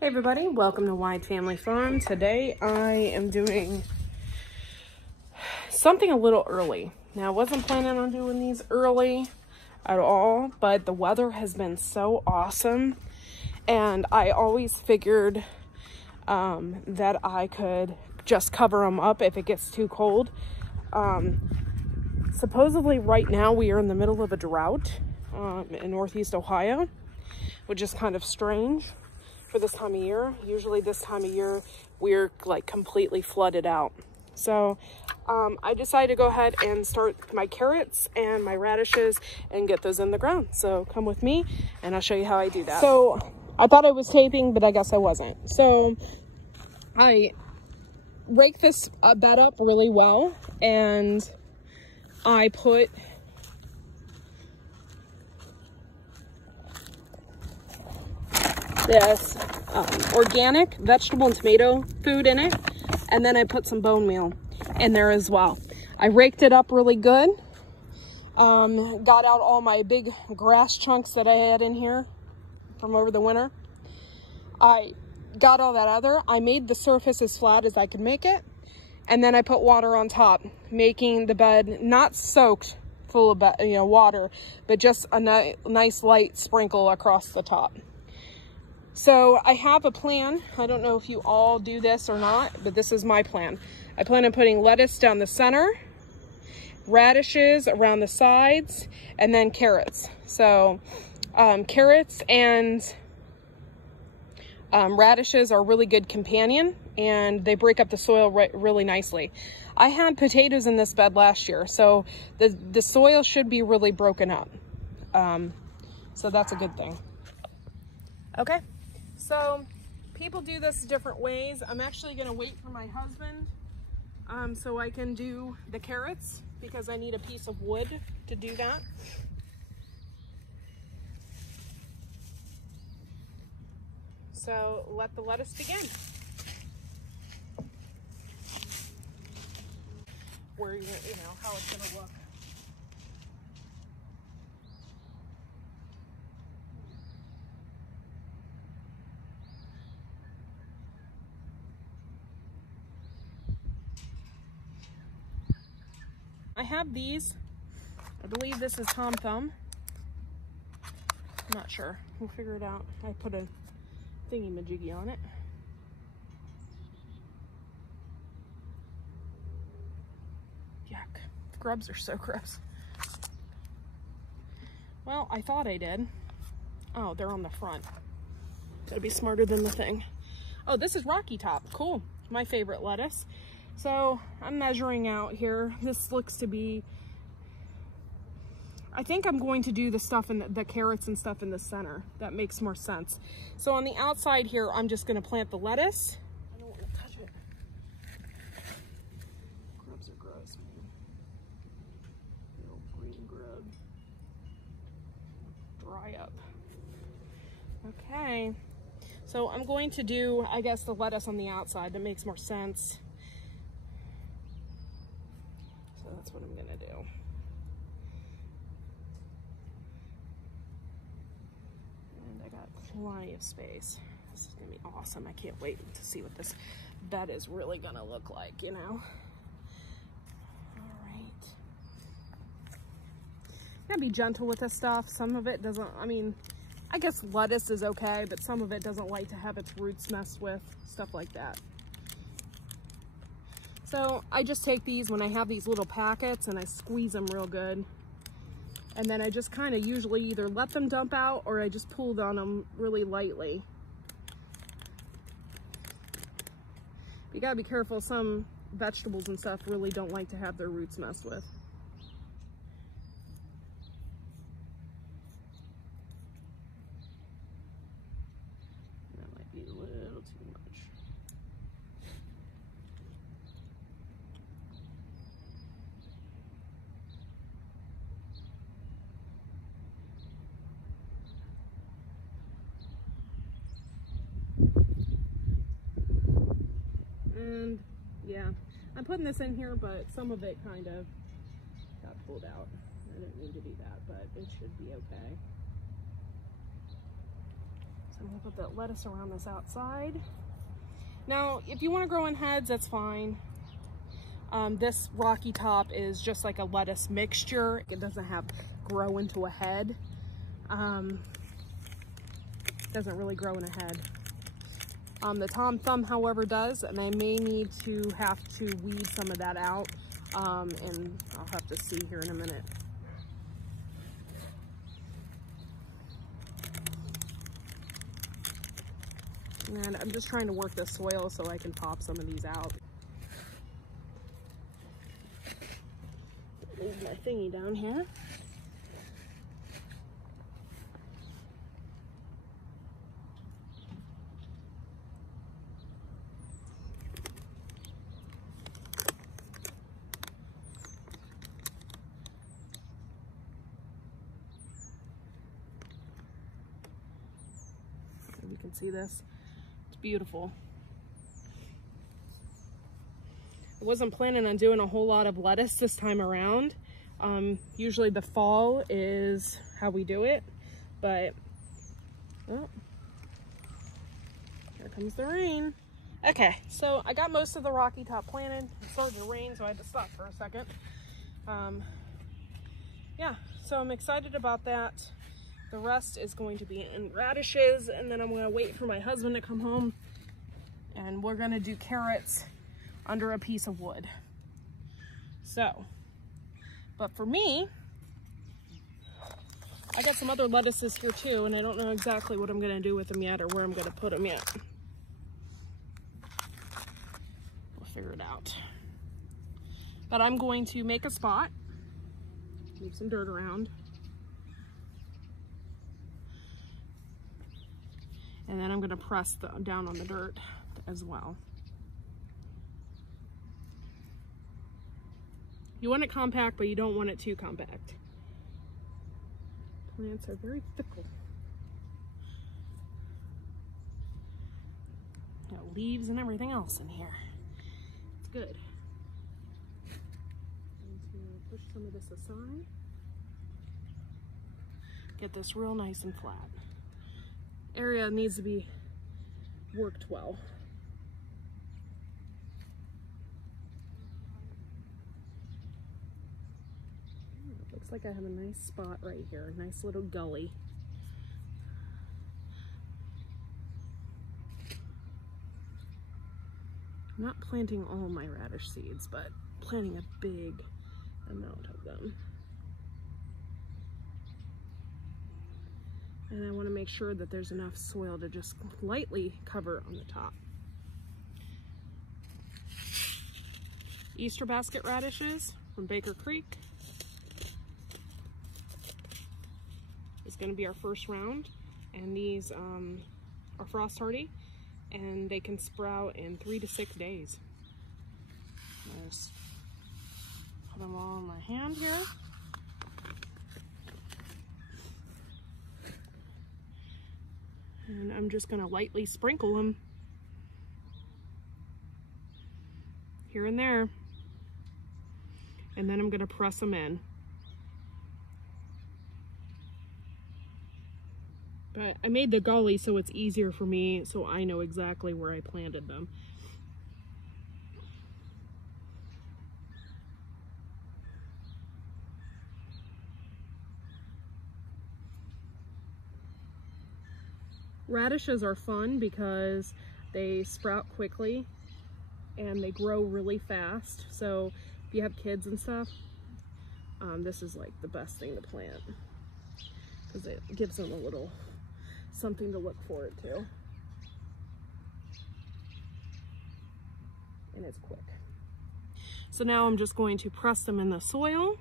Hey everybody, welcome to Wide Family Farm. Today I am doing something a little early. Now I wasn't planning on doing these early at all, but the weather has been so awesome and I always figured that I could just cover them up if it gets too cold. Supposedly right now we are in the middle of a drought in Northeast Ohio, which is kind of strange for this time of year. Usually this time of year we're like completely flooded out. So I decided to go ahead and start my carrots and my radishes and get those in the ground. So come with me and I'll show you how I do that. So I thought I was taping, but I guess I wasn't. So I rake this bed up really well and I put this organic vegetable and tomato food in it, and then I put some bone meal in there as well. I raked it up really good, got out all my big grass chunks that I had in here from over the winter. I got all that other. I made the surface as flat as I could make it, and then I put water on top, making the bed not soaked full of water, but just a nice light sprinkle across the top. So I have a plan. I don't know if you all do this or not, but this is my plan. I plan on putting lettuce down the center, radishes around the sides, and then carrots. So carrots and radishes are a really good companion and they break up the soil really nicely. I had potatoes in this bed last year, so the soil should be really broken up. So that's a good thing. Okay. So people do this different ways. I'm actually going to wait for my husband so I can do the carrots because I need a piece of wood to do that. So let the lettuce begin. Where you know how it's going to look. I have these. I believe this is Tom Thumb. I'm not sure. We'll figure it out. I put a thingy-majiggy on it. Yuck. Grubs are so gross. Well, I thought I did. Oh, they're on the front. Gotta be smarter than the thing. Oh, this is Rocky Top. Cool. My favorite lettuce. So I'm measuring out here. This looks to be, I think I'm going to do the stuff in the carrots and stuff in the center. That makes more sense. So on the outside here, I'm just going to plant the lettuce. I don't want to touch it. Grubs are gross, man. Little green grub. Dry up. Okay. So I'm going to do, I guess, the lettuce on the outside. That makes more sense. That's what I'm gonna do. And I got plenty of space. This is gonna be awesome. I can't wait to see what this bed is really gonna look like, you know? All right. Gotta be gentle with this stuff. Some of it doesn't, I mean, I guess lettuce is okay, but some of it doesn't like to have its roots messed with, stuff like that. So I just take these when I have these little packets and I squeeze them real good. And then I just kind of usually either let them dump out or I just pulled on them really lightly. You gotta be careful, some vegetables and stuff really don't like to have their roots messed with. That might be a little too much. And yeah, I'm putting this in here, but some of it kind of got pulled out. I didn't mean to do that, but it should be okay. I'm gonna put that lettuce around this outside. Now, if you want to grow in heads, that's fine. This rocky top is just like a lettuce mixture. It doesn't have grow into a head. Doesn't really grow in a head. The Tom Thumb, however, does, and I may need to have to weed some of that out. And I'll have to see here in a minute. And I'm just trying to work the soil so I can pop some of these out. Leave my thingy down here. So you can see this. Beautiful. I wasn't planning on doing a whole lot of lettuce this time around. Usually the fall is how we do it, but oh, here comes the rain. Okay, so I got most of the rocky top planted. It started to rain, so I had to stop for a second. Yeah, so I'm excited about that. The rest is going to be in radishes, and then I'm going to wait for my husband to come home, and we're going to do carrots under a piece of wood. So, but for me, I got some other lettuces here too, and I don't know exactly what I'm going to do with them yet or where I'm going to put them yet. We'll figure it out. But I'm going to make a spot, leave some dirt around. And then I'm going to press down on the dirt as well. You want it compact, but you don't want it too compact. Plants are very fickle. Got leaves and everything else in here. It's good. I'm going to push some of this aside. Get this real nice and flat. Area needs to be worked well. It looks like I have a nice spot right here, a nice little gully. I'm not planting all my radish seeds, but planting a big amount of them. And I want to make sure that there's enough soil to just lightly cover on the top. Easter basket radishes from Baker Creek is going to be our first round. And these are frost hardy, and they can sprout in 3 to 6 days. I just put them all in my hand here. And I'm just going to lightly sprinkle them here and there. And then I'm going to press them in. But I made the gully so it's easier for me, so I know exactly where I planted them. Radishes are fun because they sprout quickly and they grow really fast. So if you have kids and stuff, this is like the best thing to plant because it gives them a little something to look forward to. And it's quick. So now I'm just going to press them in the soil.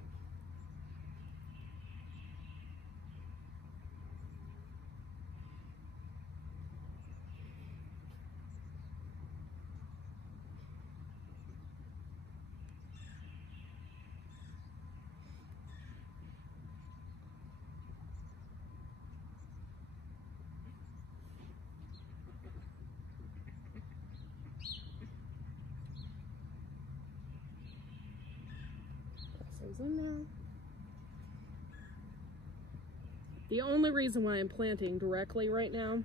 Those in there. The only reason why I'm planting directly right now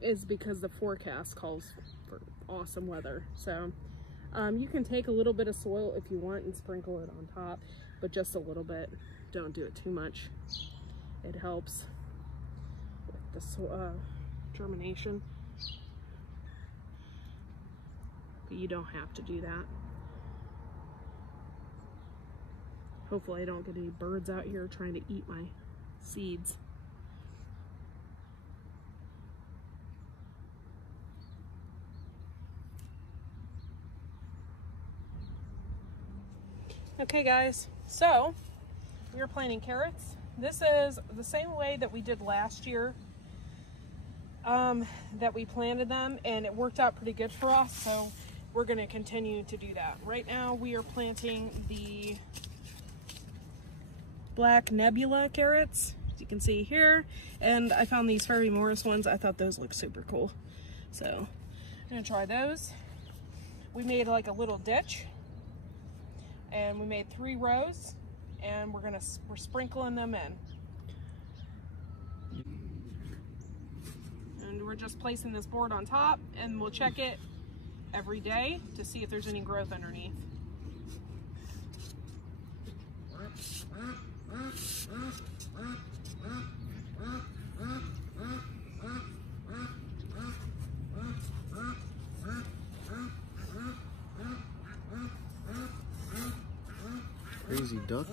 is because the forecast calls for awesome weather. So you can take a little bit of soil if you want and sprinkle it on top, but just a little bit. Don't do it too much. It helps with the germination, but you don't have to do that. Hopefully I don't get any birds out here trying to eat my seeds. Okay guys, so we are planting carrots. This is the same way that we did last year that we planted them, and it worked out pretty good for us, so we're going to continue to do that. Right now we are planting the black nebula carrots, as you can see here, and I found these Fairy Morris ones. I thought those looked super cool, so I'm going to try those. We made like a little ditch, and we made 3 rows, and we're sprinkling them in. And we're just placing this board on top, and we'll check it every day to see if there's any growth underneath. Crazy ducks.